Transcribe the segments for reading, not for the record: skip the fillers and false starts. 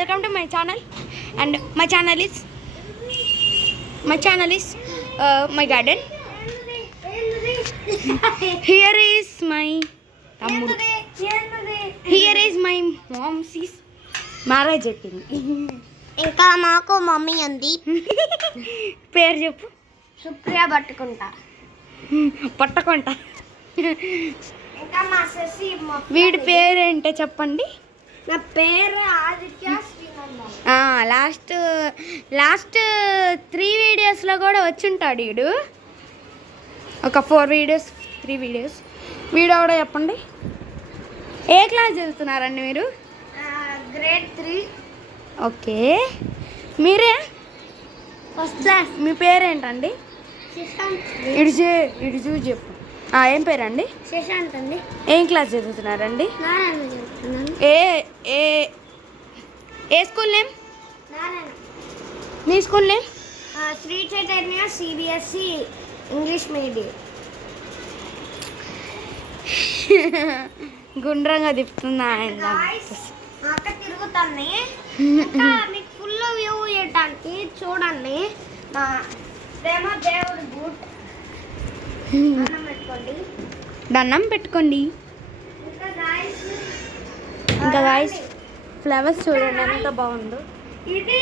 welcome to my channel, and my channel is my garden. Here is my tammudu. Here is my mom's marriage attending. ఇంకా మాకు mummy ఉంది. పేరు చెప్పు. సుప్రియ పట్టుకుంటా. ఇంకా మా శశి. వీడి పేరేంటో చెప్పండి. నా పేరు ఆదిత్య శ్రీనందన్. లాస్ట్ 3 వీడియోస్లో కూడా వచ్చుంటాడు వీడు. ఒక 4 వీడియోస్ 3 వీడియోస్. వీడియో కూడా చెప్పండి. ఏ క్లాస్ చదువుతున్నారండి మీరు? గ్రేడ్ 3. ఓకే, మీరే ఫస్ట్ క్లాస్. మీ పేరేంటండి? ఇటు చూసి చెప్పు. ఏం పేరండి? శశాంత్ అండి. ఏం క్లాస్ చదువుతున్నారండి? నారాయణ చదువుతున్నాను. ఏ స్కూల్ నేమ్? నారాయణ. మీ school name? Sri Chaitanya CBSE English medium. గుండ్రంగా తిప్పుతున్నా అక్క తిరుగుతాన్ని. మీకు ఫుల్ వ్యూ చేయడానికి చూడండి. ఇదేమో దేవుడి బూట్. దండం పెట్టుకోండి. ఇంకా గాయ్స్ ఫ్లవర్స్ చూడండి ఎంత బాగుందో. ఇది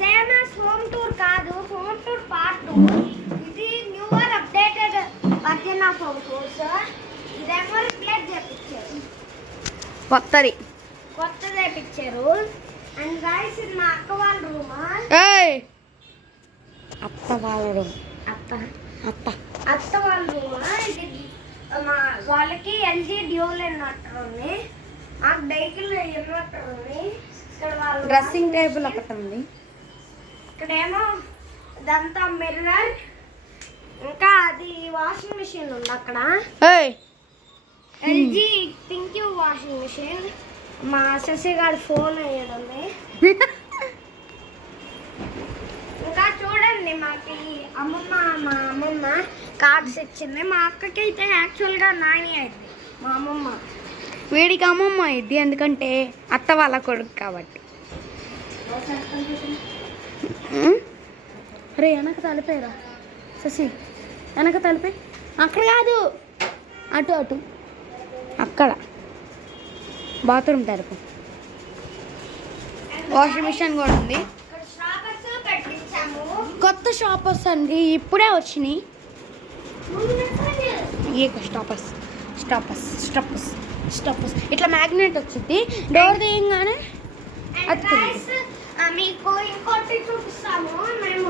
సేమ్ యాస్ హోమ్ టూర్ కాదు, హోమ్ టూర్ పార్ట్ 2. ఇది newer updated version of home tours. ఇదేమో రిప్లేస్ చేయించారు, కొత్తది వేయించారు. అండ్ గాయ్స్ ఇది మా అక్క వాళ్ళ రూమా. అత్త వాళ్ళ రూమ్. అత్త వాళ్ళ రూమా. ఇది మా వాళ్ళకి ఎల్జీ డ్యూల్ ఇన్వర్టర్ ఉంది, మాకు డైకిల్ ఇన్వర్టర్ ఉంది. ఇక్కడ వాళ్ళు డ్రెస్సింగ్ టేబుల్ ఒకటి ఉంది. ఇక్కడేమో ఇదంతా మిర్రర్. ఇంకా అది వాషింగ్ మిషన్ ఉంది అక్కడ. LG ThinQ washing machine. మా శశి గారి ఫోన్ వేయడం. ఇంకా చూడండి, మాకు మా అమ్మమ్మ కార్డ్స్ ఇచ్చింది. మా అక్కకి అయితే యాక్చువల్గా నాని అయింది మా అమ్మమ్మ. వీడికి అమ్మమ్మ అయింది ఎందుకంటే అత్త వాళ్ళ కొడుకు కాబట్టి. రే వెనక తలిపేరా శశి, వెనక తలిపే. అక్కడ కాదు, అటు అక్కడ బాత్రూమ్ తలుపు. వాషింగ్ మిషన్ కూడా ఉంది. కొత్త షాపర్స్ అండి, ఇప్పుడే వచ్చినాయి. స్టాపర్స్ ఇట్లా మ్యాగ్నెట్ వచ్చింది. డోర్ తీయంగానే మీకు ఇంకోటి చూపిస్తాము. మేము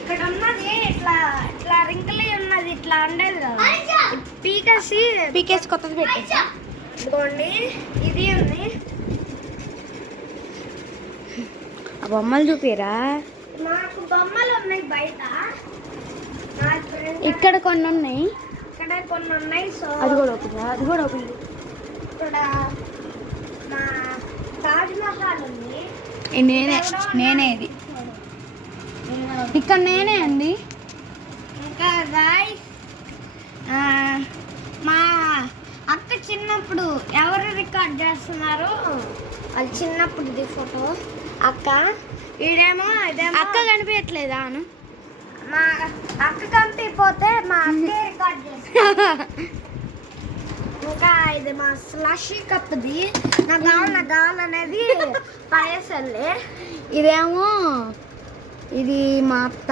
ఇక్కడ ఉన్నది ఇట్లా రింకలీ ఉన్నది, ఇట్లా ఉండేది కదా, పీకేసి కొత్తది పెట్టేసి. ఇదిగోండి, ఇది ఉంది. ఆ బొమ్మలు చూపిరా. మాకు బొమ్మలు ఉన్నాయి బయట. ఇక్కడ కొన్ని ఉన్నాయి, ఇక్కడ కొన్ని ఉన్నాయి. సో అది కూడా ఓపెన్. ఇక్కడ మా తాజ్ మహల్ ఉంది. నేనే ఇది ఇక్కడ నేనే అండి. ఇంకా గాయ్స్ మా అక్క చిన్నప్పుడు ఎవరు రికార్డ్ చేస్తున్నారు, అది చిన్నప్పుడు ఇది ఫోటో. అక్క ఇదేమో అక్క కనిపించట్లేదా? మా అక్క కనిపిపోతే మా అక్కే రికార్డ్ చేస్తారు. ఇంకా ఇది మా స్లషీ కప్ది. నా గాల్ అనేది పైసల్లే. ఇదేమో ఇది మా అత్త,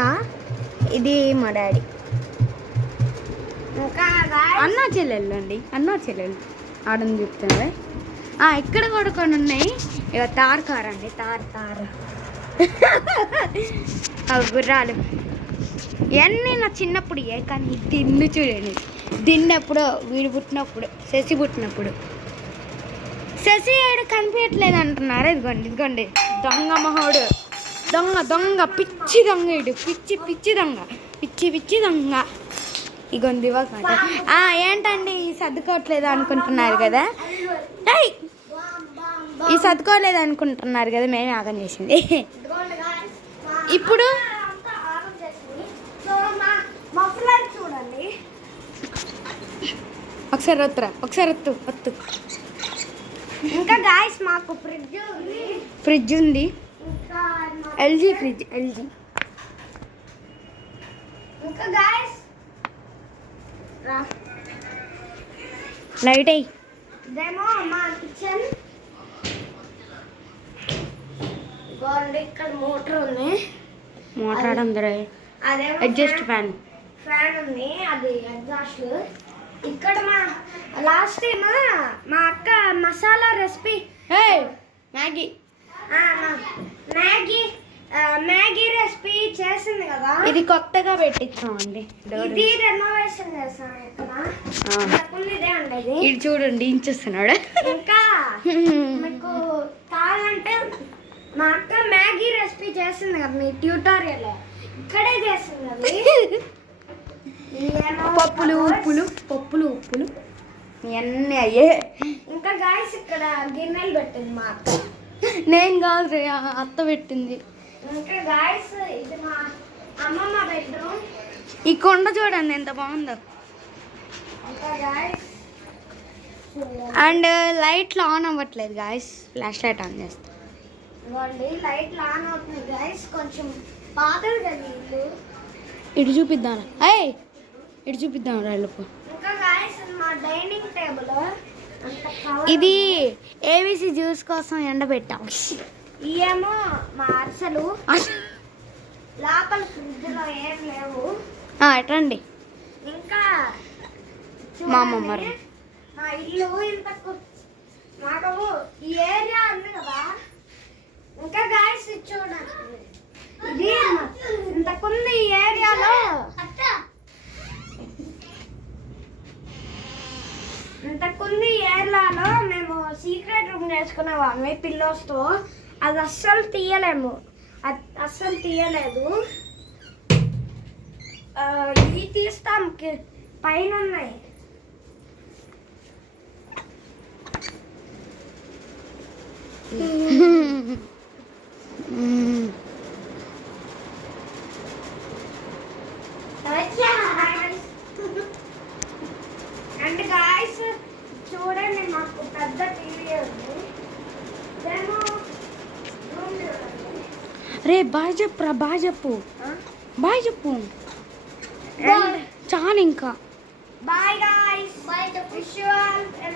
ఇది మా డాడీ. ఇంకా అన్నా చెల్లెళ్ళు ఆడని చెప్తున్నా. ఇక్కడ కూడా కొన్ని ఉన్నాయి. ఇక తార్ కార్ అండి, తార్ గుర్రాలు. ఇవన్నీ నా చిన్నప్పుడు కానీ దిన్ను చూడండి. ఎప్పుడో వీడు పుట్టినప్పుడు, శశి పుట్టినప్పుడు. శశి ఏడు కనిపించట్లేదు అంటున్నారు. ఇదిగోండి దొంగ మహోడు, దొంగ పిచ్చి దొంగ. ఇడు పిచ్చి దొంగ. ఇగొంది ఏంటండి సర్దుకోవట్లేదు అనుకుంటున్నారు కదా. సర్దుకోలేదు అనుకుంటున్నారు కదా, మేమే ఆగం చేసింది. ఇప్పుడు చూడండి, ఒకసారి వత్తు. ఇంకా గాయస్ మాకు ఫ్రిడ్జ్ ఉంది. ఫ్రిడ్జ్ ఉంది, ఇంకా ఎల్జీ ఫ్రిడ్జ్, ఎల్జీ. ఇంకా గాయస్ లైట్ అయ్యి. ఇదేమో మా కిచెన్. గోల్డ్ ఇక్కడ మోటార్ ఉంది, మోటార్ అందరూ. అదేమో అడ్జస్ట్ ఫ్యాన్. ఫ్యాన్ ఉంది, అది ఎగ్జాస్ట్. ఇక్కడ మా లాస్ట్ టైం మా అక్క masala recipe Maggi Maggi recipe చేసింది కదా, ఇది కొత్తగా పెట్టించామండి. ఇది రెనోవేషన్ చేసాం ఇక్కడ. ఇంతకుముందు ఇదే ఉండేది. ఇది చూడండి ఇంచుస్తున్నాడు. ఇంకా మీకు కావాలంటే మా అక్క మ్యాగీ రెసిపీ చేసింది కదా మీ ట్యూటోరియల్, ఇక్కడే చేసింది అది. పప్పులు ఉప్పులు, పప్పులు ఉప్పులు ఇవన్నీ అయ్యే. ఇంకా గాయస్ ఇక్కడ గిన్నెలు పెట్టింది మా అక్క. నేను కాదు రే, అత్త పెట్టింది. ఇంకా గాయస్ ఇది మా అమ్మమ్మ బెడ్రూమ్. ఈ కొండ చూడండి ఎంత బాగుందో. ఇంకా గాయస్ అండ్ లైట్లు ఆన్ అవ్వట్లేదు గాయస్, ఫ్లాష్ లైట్ ఆన్ చేస్తాం. ఇవ్వండి లైట్లు ఆన్ అవుతుంది గాయస్. కొంచెం పాతది కదా ఇల్లు. ఇటు చూపిద్దాం, ఇటు చూపిద్దాం వెళ్ళిపో. ఇంకా గాయస్ మా డైనింగ్ టేబుల్ ఇది ఏబీసీ జ్యూస్ కోసం ఎండబెట్టాం. ఇవేమో మా అరిసెలు. లోపల ఫ్రిడ్జ్లో ఏం లేవు. ఎటండి ఇంకా మా అమ్మమ్మ చూడండి, మా ఇల్లు ఇంత మాకు ఈ ఏరియా ఉంది కదా. ఇంకా గాయస్ చూడండి, ఇది ఇంతకుముందు ఈ ఏరియాలో మేము సీక్రెట్ రూమ్ చేసుకునే వాళ్ళమే పిల్లోస్తో. అది అస్సలు తీయలేము, అస్సలు తీయలేదు. ఇది తీస్తాం, పైన ఉన్నాయి. అండ్ గాయస్ చూడండి మాకు పెద్ద టీవీ ఉంది. ఇదేమో రూమ్ చూడండి. రే బాయ్ చెప్పురా, బాయ్ చెప్పు, బాయ్ చెప్పు. చాలు ఇంకా. Bye guys. Bye. Wish you all a